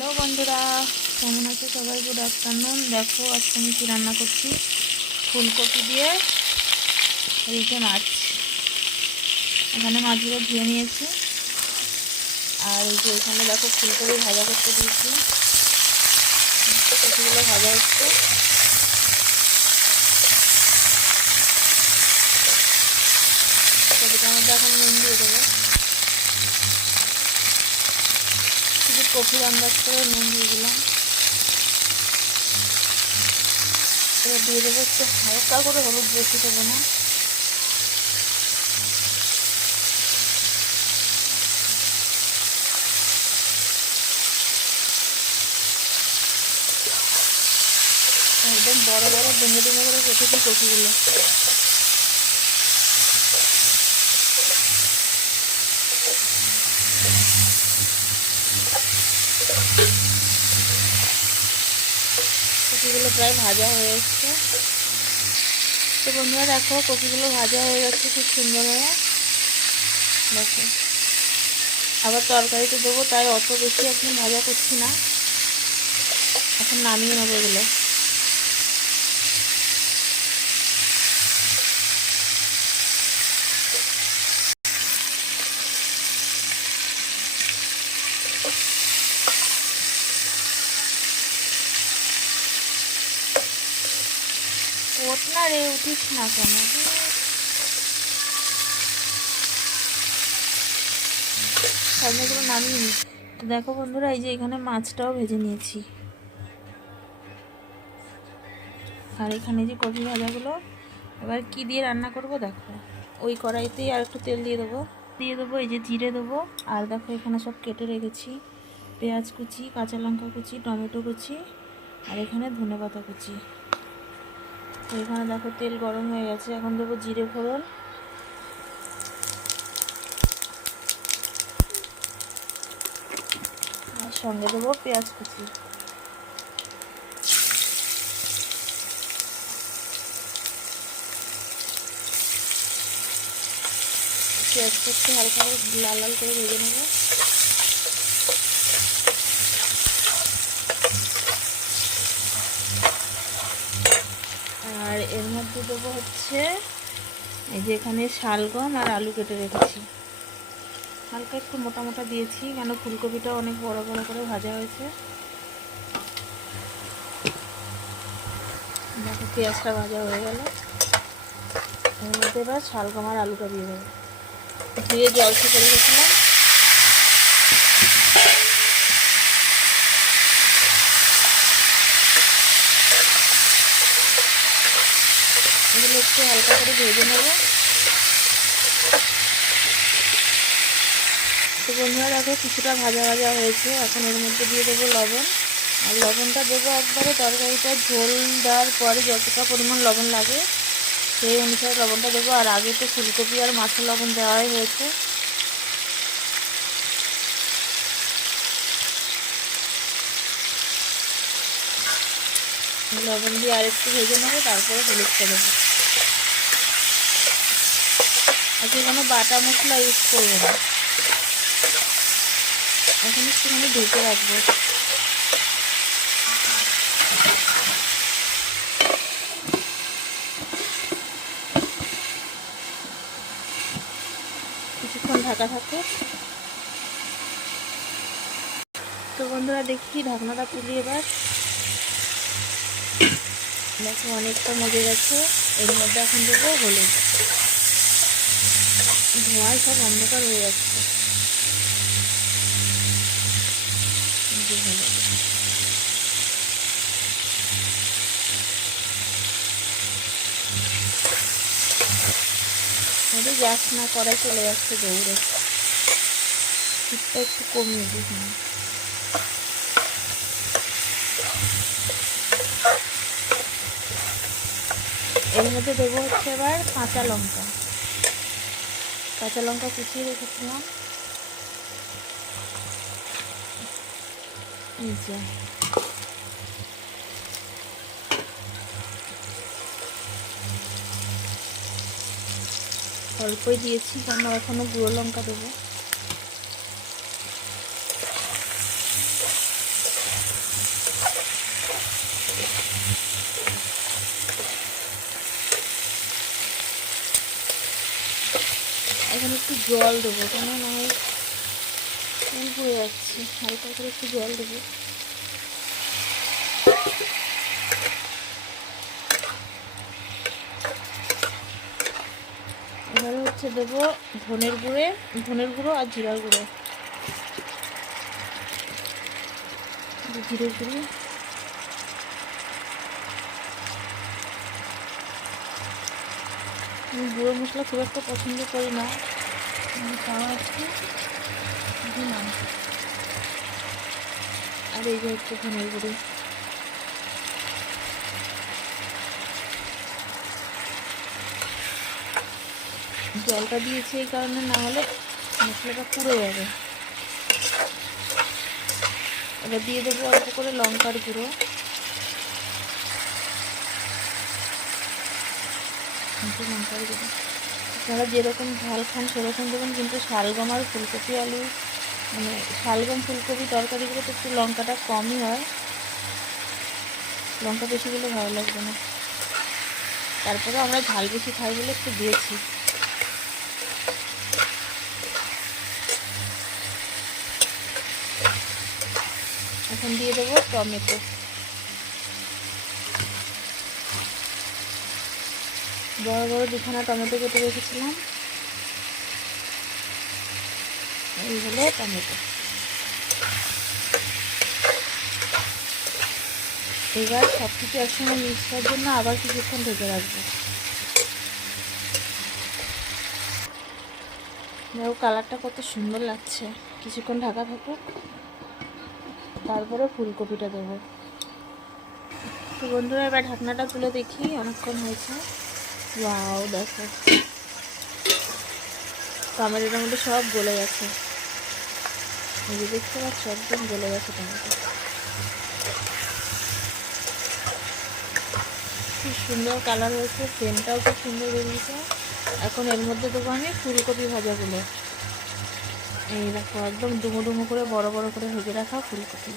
Hello বন্ধুরা, কেমন আছে সবাই? Good afternoon. দেখো আজকে আমি কী রান্না করছি, ফুলকপি দিয়ে রিঠে মাছ। এখানে মাছগুলো ধুয়ে নিয়েছি, আর এই যে এখানে দেখো ফুলকপি ভাজা করতে দিয়েছি। কপিগুলো ভাজা হচ্ছে। কপিটার মধ্যে এখন নুন দিয়ে দেবো, শুধু কপির আন্দাজ করে নুন দিয়ে দিলাম। এবার দিয়ে দেবো একটু হালকা করে হলুদ, বেশি দেবো না। একদম বড় বড় ডুমে ডুমে করে কেটেছি কপিগুলো। কপিগুলো প্রায় ভাজা হয়ে এসছে। তো বন্ধুরা দেখো, কপিগুলো ভাজা হয়ে গেছে খুব সুন্দর হয়ে। দেখো আবার তরকারিতে দেবো, তাই অত বেশি এখন ভাজা করছি না, এখন নামিয়ে নেবো এগুলো। ওঠ না রে, উঠিস না কেন? সবগুলো নামিয়ে নি। তো দেখো বন্ধুরা, এই যে এখানে মাছটাও ভেজে নিয়েছি, আর এখানে যে কপি ভাজাগুলো। এবার কি দিয়ে রান্না করব দেখো, ওই কড়াইতেই আর একটু তেল দিয়ে দেবো। এই যে জিরে দেবো, আর দেখো এখানে সব কেটে রেখেছি পেঁয়াজ কুচি, কাঁচা লঙ্কা কুচি, টমেটো কুচি, আর এখানে ধনেপাতা কুচি। তো এখানে দেখো তেল গরম হয়ে গেছে, এখন দেবো জিরে ফোড়ন, আর সঙ্গে দেবো পেঁয়াজ কুচি। পেঁয়াজটা একটু হালকা লাল লাল করে ভেজে নেবো। আর এর মধ্যে দেবো হচ্ছে এই যে এখানে শালগম আর আলু কেটে রেখেছি, হালকা একটু মোটা মোটা দিয়েছি, কেন ফুলকপিটা অনেক বড় বড় করে ভাজা হয়েছে। দেখো পেঁয়াজটা ভাজা হয়ে গেল, এর মধ্যে এবার শালগম আর আলুটা দিয়ে দেবো। ধুয়ে জল থেকে রেখেছিলাম। এগুলো একটু হালকা করে ভেজে নেব। তো বন্ধুরা দেখো কিছুটা ভাজা ভাজা হয়েছে, এখন এর মধ্যে দিয়ে দেবো লবণ। আর লবণটা দেবো একবারে তরকারিটা ঝোল দেওয়ার পরে যতটা পরিমাণ লবণ লাগে সেই অনুসারে লবণটা দেবো। আর আগে তো ফুলকপি আর মাছের লবণ দেওয়াই হয়েছে। লবণ দিয়ে আর একটু ভেজে নেবো, তারপরে হলুদটা দেবো। আজকে কোনো বাটা মশলা ইউজ করবো না, এখন একটুখানি ঢেকে রাখবো। কিছুক্ষণ ঢাকা থাকুক। তো বন্ধুরা দেখি ঢাকনাটা তুলি এবার। দেখো অনেকটা মজে গেছে, এর মধ্যে এখন দেবো হলুদ। ধোঁয়ায় সব অন্ধকার হয়ে যাচ্ছে। হলুদ যাস না, কড়াই চলে যাচ্ছে দৌড়ে। শীতটা একটু কমিয়ে দিস না। এর মধ্যে দেবো হচ্ছে এবার কাঁচা লঙ্কা। কাঁচা লঙ্কা কুচিয়ে রেখেছিলাম। অল্পই দিয়েছি, কারণ এখনো গুঁড়ো লঙ্কা দেবো। এখন একটু জল দেবো, কেন না হয় ফুল পড়ে যাচ্ছে, হালকা করে একটু জল দেবো। এবারে হচ্ছে দেবো ধনের গুঁড়ো আর জিরার গুঁড়ো। জিরে গুঁড়ো, আমি গুঁড়ো মশলা খুব একটা পছন্দ করি না, তাও একটু দিলাম। আর এই যে হচ্ছে ধনের গুঁড়ো। জলটা দিয়েছি এই কারণে, না হলে মশলাটা পুড়ে যাবে। এবার দিয়ে দেবো অল্প করে লঙ্কার গুঁড়ো। লঙ্কার গুঁড়ো আপনারা যেরকম ঝাল খান সেরকম দেবেন, কিন্তু শালগম আর ফুলকপি আলু, মানে শালগম ফুলকপি তরকারিগুলোতে একটু লঙ্কাটা কমই হয়, লঙ্কা বেশি দিলে ভালো লাগবে না। তারপরে আমরা ঝাল বেশি খাই বলে একটু দিয়েছি। এখন দিয়ে দেবো টমেটো। বড় বড় দুখানা টমেটো কেটে রেখেছিলাম, এই হলো টমেটো। এবার সব কিছু একসঙ্গে মিক্স করার জন্য আবার কিছুক্ষণ ঢেকে রাখবো। দেখো কালারটা কত সুন্দর লাগছে। কিছুক্ষণ ঢাকা থাকুক, তারপরে ফুলকপিটা দেবো। তো বন্ধুরা এবার ঢাকনাটা তুলে দেখি অনেকক্ষণ হয়েছে। ওয়াও, দেখো টমেটোটার মধ্যে সব গলে গেছে, এই যে দেখতে পাচ্ছ একদম গলে গেছে টমেটো। খুব সুন্দর কালার হয়েছে, ফ্লেমটাও খুব সুন্দর বেরিয়েছে। এখন এর মধ্যে দেবো আমি ফুলকপি ভাজাগুলো। এই দেখো একদম ডুমো ডুমো করে বড় বড় করে ভেজে রাখা ফুলকপি।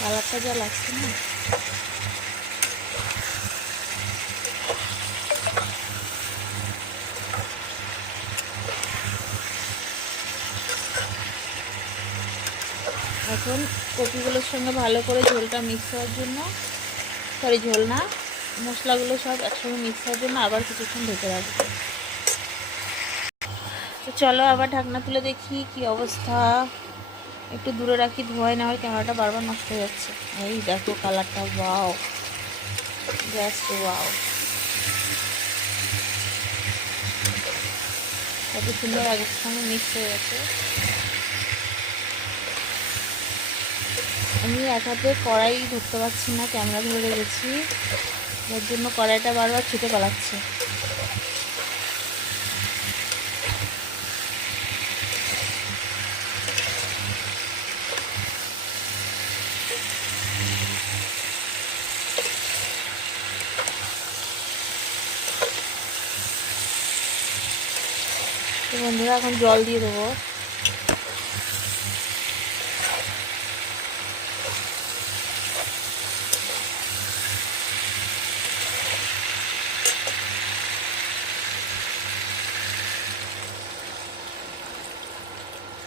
কালারটা যা লাগছে না, এখন কপিগুলোর সঙ্গে ভালো করে ঝোলটা মিক্স হওয়ার জন্য, সরি ঝোল না, মশলাগুলো সব একসঙ্গে মিক্স হওয়ার জন্য আবার কিছুক্ষণ ঢেকে রাখবো। তো চলো আবার ঢাকনা তুলে দেখি কি অবস্থা। একটু দূরে রাখি, ধোয়ায় না হয় ক্যামেরাটা বারবার নষ্ট হয়ে যাচ্ছে। এই দেখো কালারটা, ওয়াও, জাস্ট ওয়াও, কত সুন্দর আগের সঙ্গে মিক্স হয়ে গেছে। আমি এক হাতে কড়াই ধরতে পারছি না, ক্যামেরা ধরে রেখেছি, যার জন্য কড়াইটা বারবার ছুটে পালাচ্ছে। তো বন্ধুরা এখন জল দিয়ে দেবো।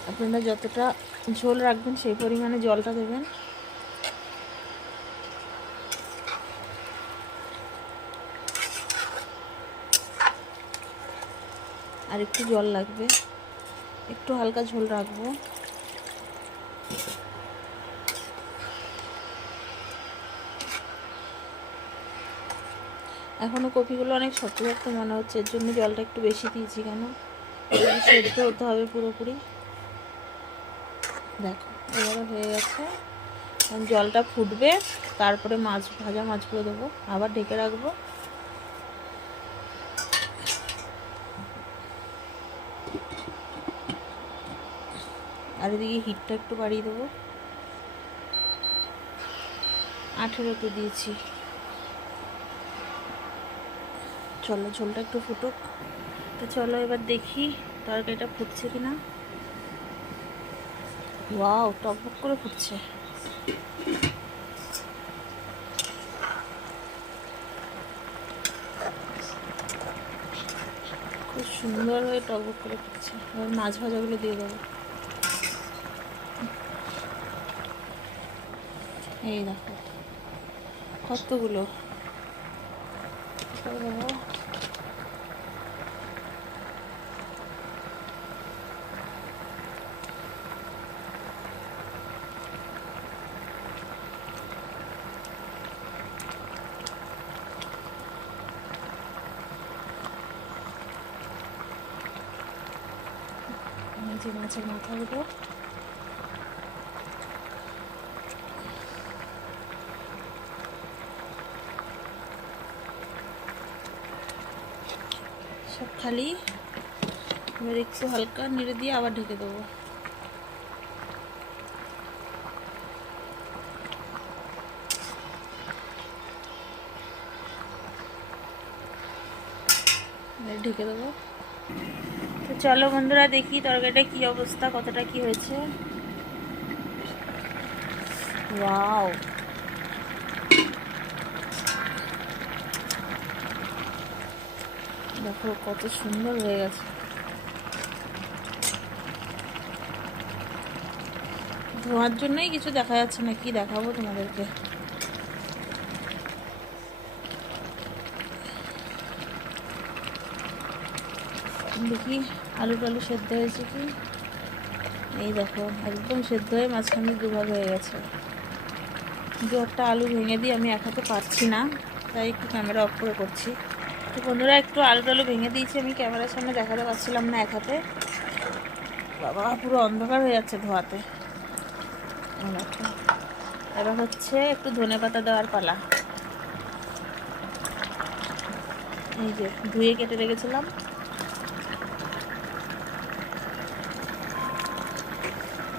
আপনারা যতটা ঝোল রাখবেন সেই পরিমাণে জলটা দেবেন। আর একটু জল লাগবে, একটু হালকা ঝোল রাখবো। এখনও কপিগুলো অনেক শক্ত শক্ত মনে হচ্ছে, এর জন্য জলটা একটু বেশি দিয়েছি। কেন সেদ্ধ হতে হবে পুরোপুরি। দেখো এবারে হয়ে গেছে, জলটা ফুটবে, তারপরে ভাজা মাছগুলো দেবো, আবার ঢেকে রাখবো। আর এদিকে হিটটা একটু বাড়িয়ে দেবো। 18তে দিয়েছি। চলো ঝোলটা একটু ফুটুক। তো চলো এবার দেখি তরকারিটা ফুটছে কিনা। ওয়াও, টকবক করে ফুটছে। খুব সুন্দর হয়ে টকবক করে ফুটছে। এবার মাছ ভাজাগুলো দিয়ে দেবো। এই দেখো কতগুলো দেবো। যে মাছের মাথাগুলো সব খালি। এবার একটু হালকা নেড়ে দিয়ে আবার ঢেকে দেবো। ঢেকে দেবো। তো চলো বন্ধুরা, দেখি তরকারিটা কি অবস্থা, কতটা কি হয়েছে। ওয়াও, দেখো কত সুন্দর হয়ে গেছে। ধোয়ার জন্যই কিছু দেখা যাচ্ছে না, কি দেখাবো তোমাদেরকে। দেখি আলু টালু সেদ্ধ হয়েছে কি। এই দেখো একদম সেদ্ধ হয়ে মাঝখানে দুভাগ হয়ে গেছে। দু একটা আলু ভেঙে দিয়ে আমি এক হাতে পারছি না, তাই একটু ক্যামেরা অফ করে করছি। তো বন্ধুরা, একটু আলু টালু ভেঙে দিয়েছি, আমি ক্যামেরার সামনে দেখাতে পারছিলাম না এক হাতে। বাবা, পুরো অন্ধকার হয়ে যাচ্ছে ধোয়াতে। এবার হচ্ছে একটু ধনেপাতা দেওয়ার পালা। এই যে ধুয়ে কেটে রেখেছিলাম।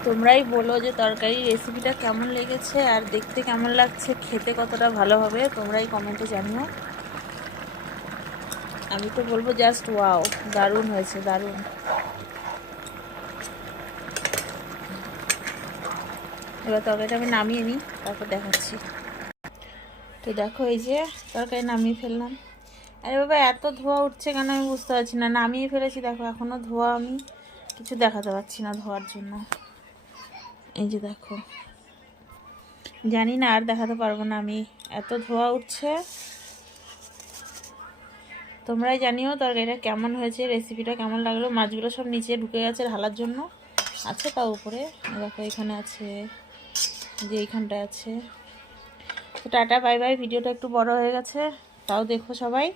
তোমরাই বলো যে তরকারির রেসিপিটা কেমন লেগেছে আর দেখতে কেমন লাগছে, খেতে কতটা ভালো হবে, তোমরাই কমেন্টে জানিও। আমি তো বলবো জাস্ট ওয়াও, দারুণ হয়েছে, দারুণ। এবার তরকারিটা আমি নামিয়ে নিই, তারপর দেখাচ্ছি। তো দেখো এই যে তরকারি নামিয়ে ফেললাম। আরে বাবা, এত ধোয়া উঠছে কেন আমি বুঝতে পারছি না। নামিয়ে ফেলেছি, দেখো এখনও ধোয়া, আমি কিছু দেখাতে পারছি না ধোয়ার জন্য। এই যে দেখো, জানি না আর দেখাতে পারবো না আমি, এত ধোয়া উঠছে। তোমরাই জানিও তরকারিটা কেমন হয়েছে, রেসিপিটা কেমন লাগলো। মাছগুলো সব নিচে ঢুকে গেছে ঢালার জন্য, আছে তাও উপরে দেখো, এখানে আছে, যে এইখানটায় আছে। তো টাটা বাই বাই। ভিডিওটা একটু বড় হয়ে গেছে, তাও দেখো সবাই,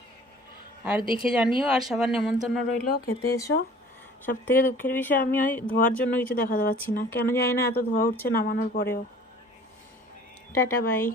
আর দেখে জানিও। আর সবার নেমন্তন্ন রইল, খেতে এসো। সব থেকে দুঃখের বিষয়, আমি ওই ধোয়ার জন্য কিছু দেখাতে পাচ্ছি না, কেন জানি না এত ধোয়া উঠছে নামানোর পরেও। Tata bye.